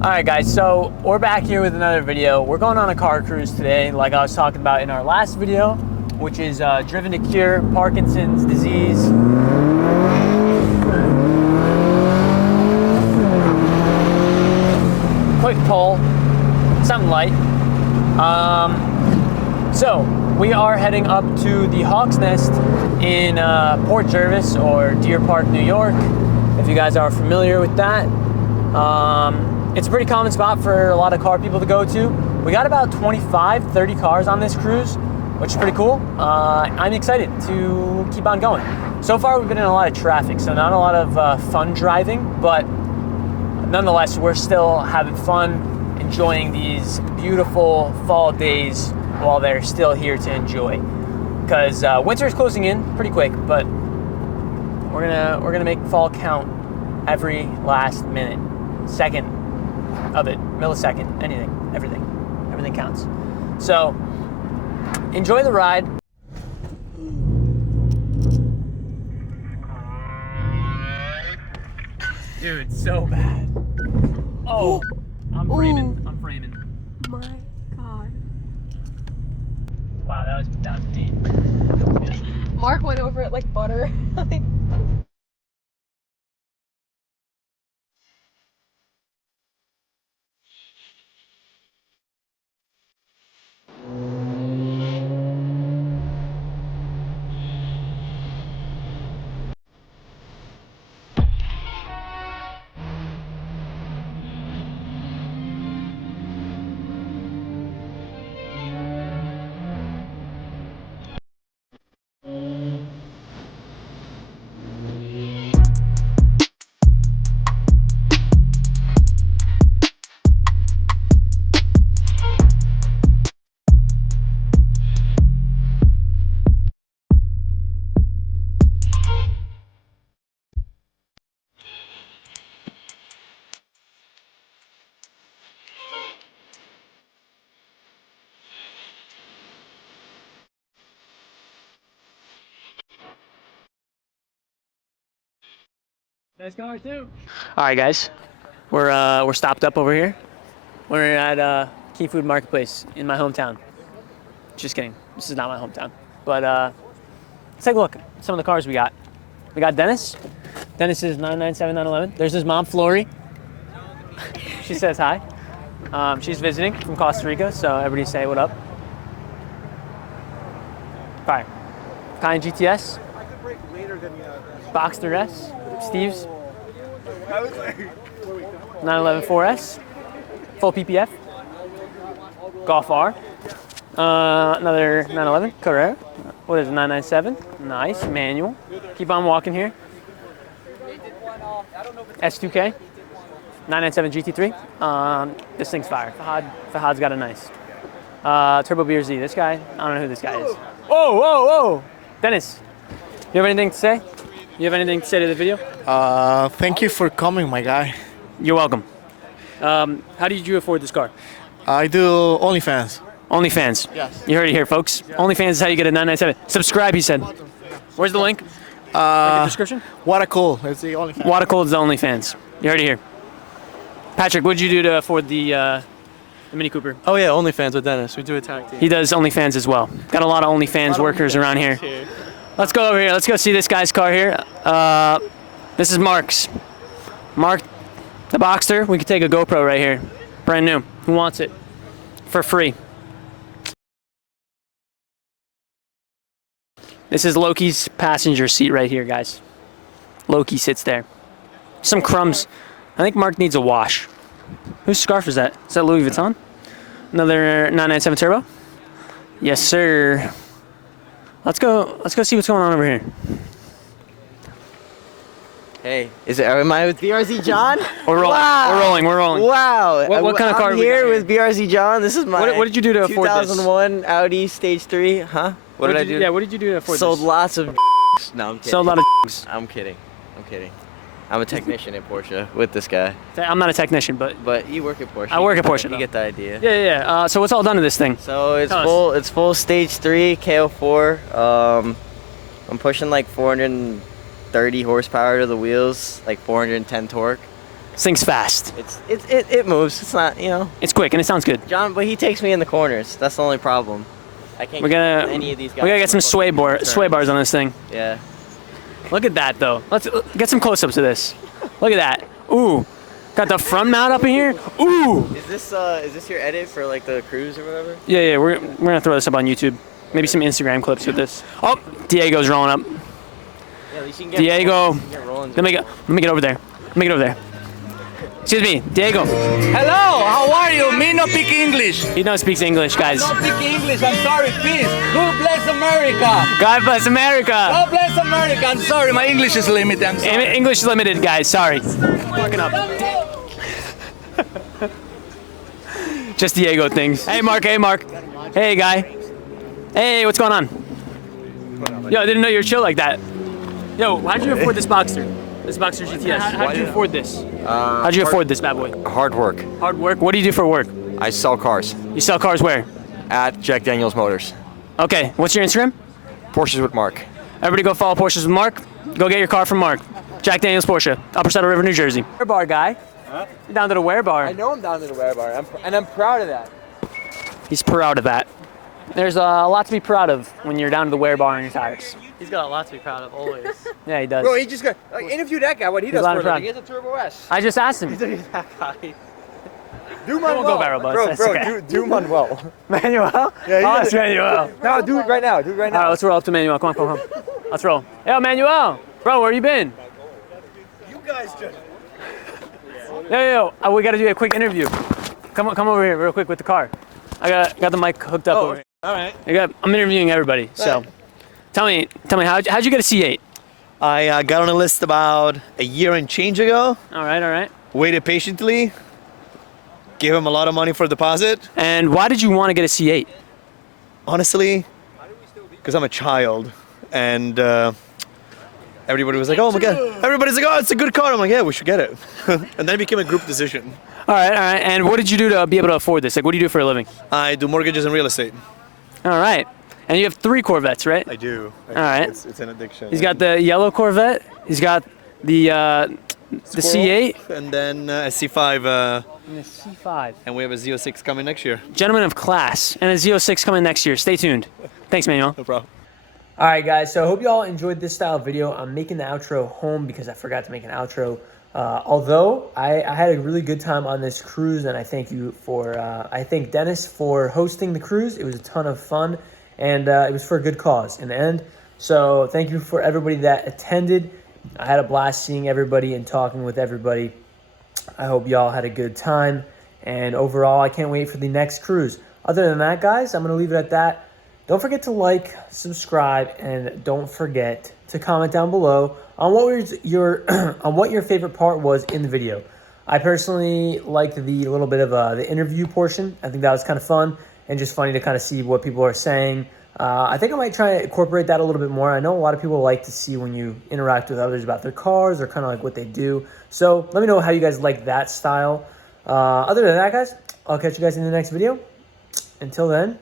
Alright guys, so we're back here with another video. We're going on a car cruise today, like I was talking about in our last video, which is driven to cure Parkinson's disease. Quick pull, something light. So we are heading up to the Hawk's Nest in Port Jervis or Deer Park, New York, if you guys are familiar with that. It's a pretty common spot for a lot of car people to go to. We got about 25, 30 cars on this cruise, which is pretty cool. I'm excited to keep on going. So far, we've been in a lot of traffic, so not a lot of fun driving, but nonetheless, we're still having fun, enjoying these beautiful fall days while they're still here to enjoy. Because winter is closing in pretty quick, but we're gonna make fall count every last minute, second of it, millisecond, anything, everything counts. So enjoy the ride. Dude, so bad. Oh, I'm framing. My God. Wow, that was deep. Mark went over it like butter. Nice car too. All right, guys, we're stopped up over here. We're at Key Food Marketplace in my hometown. Just kidding. This is not my hometown, but let's take a look at some of the cars we got. We got Dennis. Dennis is 997 911. There's his mom, Flory. She says hi. She's visiting from Costa Rica, so everybody say what up. Fire. Cayenne GTS. Boxster S. Steve's 911 4S, full PPF, Golf R, another 911 Carrera. What is it, 997? Nice, manual. Keep on walking here. S2K, 997 GT3. This thing's fire. Fahad's got a nice. Turbo BRZ. This guy, I don't know who this guy is. Whoa! Dennis, you have anything to say? You have anything to say to the video? Thank you for coming, my guy. You're welcome. How did you afford this car? I do OnlyFans. OnlyFans. Yes. You heard it here, folks. Yeah. OnlyFans is how you get a 997. Subscribe, he said. Where's the link? Like the description? What a cool. It's the OnlyFans. What a cool is the OnlyFans. You heard it here. Patrick, what did you do to afford the Mini Cooper? Oh yeah, OnlyFans with Dennis. We do a tag team. He does OnlyFans as well. Got a lot of OnlyFans workers around here. Let's go over here. Let's go see this guy's car here. This is Mark's. Mark, the Boxster. We could take a GoPro right here. Brand new. Who wants it? For free. This is Loki's passenger seat right here, guys. Loki sits there. Some crumbs. I think Mark needs a wash. Whose scarf is that? Is that Louis Vuitton? Another 997 Turbo? Yes, sir. Let's go see what's going on over here. Hey, am I with BRZ John? We're rolling. Wow. We're rolling. Wow. What kind of car I'm we got here here? with BRZ John. This is my What did you do to afford this? 2001 Audi Stage 3, huh? What did I do? Yeah, what did you do to afford Sold this? lots of No, I'm kidding. Sold a lot of I'm kidding. I'm a technician at Porsche with this guy. I'm not a technician, but you work at Porsche. I work at Porsche, You though. get the idea. Yeah. So what's all done to this thing? So Tell us. it's full Stage 3 KO4. I'm pushing like 430 horsepower to the wheels, like 410 torque. This thing's fast. It moves. It's not, you know. It's quick and it sounds good. John, but he takes me in the corners. That's the only problem. I can't We're get gonna any of these guys. we gotta get some sway turns. bars on this thing. Yeah. Look at that though. Let's get some close-ups of this. Look at that. Ooh, got the front mount up in here. Ooh. Is this your edit for like the cruise or whatever? Yeah, we're gonna throw this up on YouTube. Maybe some Instagram clips with this. Oh, Diego's rolling up. Yeah, at least you can get Diego, rolling. You can get rolling. let me get over there. Let me get over there. Excuse me, Diego. Hello, how are you? Me no speak English. He don't speak English, guys. No speak English, I'm sorry, please. God bless America. God bless America. God bless America. I'm sorry, my English is limited. I'm sorry. English limited, guys. Sorry. Fucking up. Just Diego things. Hey, Mark. Hey, Mark. Hey, guy. Hey, what's going on? Yo, I didn't know you were chill like that. Yo, how'd you afford this Boxster? This Boxster GTS. How'd you afford this? How'd you afford this bad boy? Hard work. Hard work? What do you do for work? I sell cars You sell cars where? at Jack Daniels Motors. Okay, what's your Instagram? Porsches with Mark. Everybody go follow Porsches with Mark. Go get your car from Mark. Jack Daniels Porsche, Upper Saddle River, New Jersey. Wear bar guy. Huh? You're down to the wear bar. I know I'm down to the wear bar, and I'm proud of that. He's proud of that. There's a lot to be proud of when you're down to the wear bar on your tires. He's got a lot to be proud of, always. Yeah, he does. Bro, he just got, interview that guy, what he does allowed for a to living. He has a Turbo S. I just asked him. He's that guy. Do We won't go barrel bus. Bro, That's bro, okay. do Manuel. Manuel? Yeah, It's Manuel. No, do it right now, do it right All right, now. let's roll up to Manuel. Come on. Let's roll. Yo, Manuel. Bro, where you been? You guys just... Yo. We got to do a quick interview. Come over here real quick with the car. I got the mic hooked up over here. All right. I'm interviewing everybody. So, tell me, how'd you get a C8? I got on a list about a year and change ago. All right. Waited patiently. Gave him a lot of money for a deposit. And why did you want to get a C8? Honestly, because I'm a child, and everybody was like, "Oh my god!" Everybody's like, "Oh, it's a good car." I'm like, "Yeah, we should get it." And then it became a group decision. All right. And what did you do to be able to afford this? Like, what do you do for a living? I do mortgages and real estate. All right. And you have 3 Corvettes, right? I do. All right. It's an addiction. He's got the yellow Corvette. He's got the C8. And then a C5. And the C5. And we have a Z06 coming next year. Gentlemen of class. And a Z06 coming next year. Stay tuned. Thanks, Manuel. No problem. All right, guys. So I hope you all enjoyed this style of video. I'm making the outro home because I forgot to make an outro. Although I had a really good time on this cruise, and I thank Dennis for hosting the cruise. It was a ton of fun, and it was for a good cause in the end. So thank you for everybody that attended. I had a blast seeing everybody and talking with everybody. I hope y'all had a good time, and overall, I can't wait for the next cruise. Other than that, guys, I'm going to leave it at that. Don't forget to like, subscribe, and don't forget to comment down below on what was your on what your favorite part was in the video. I personally liked the little bit of the interview portion. I think that was kind of fun and just funny to kind of see what people are saying. I think I might try to incorporate that a little bit more. I know a lot of people like to see when you interact with others about their cars or kind of like what they do. So let me know how you guys like that style. Other than that, guys, I'll catch you guys in the next video. Until then,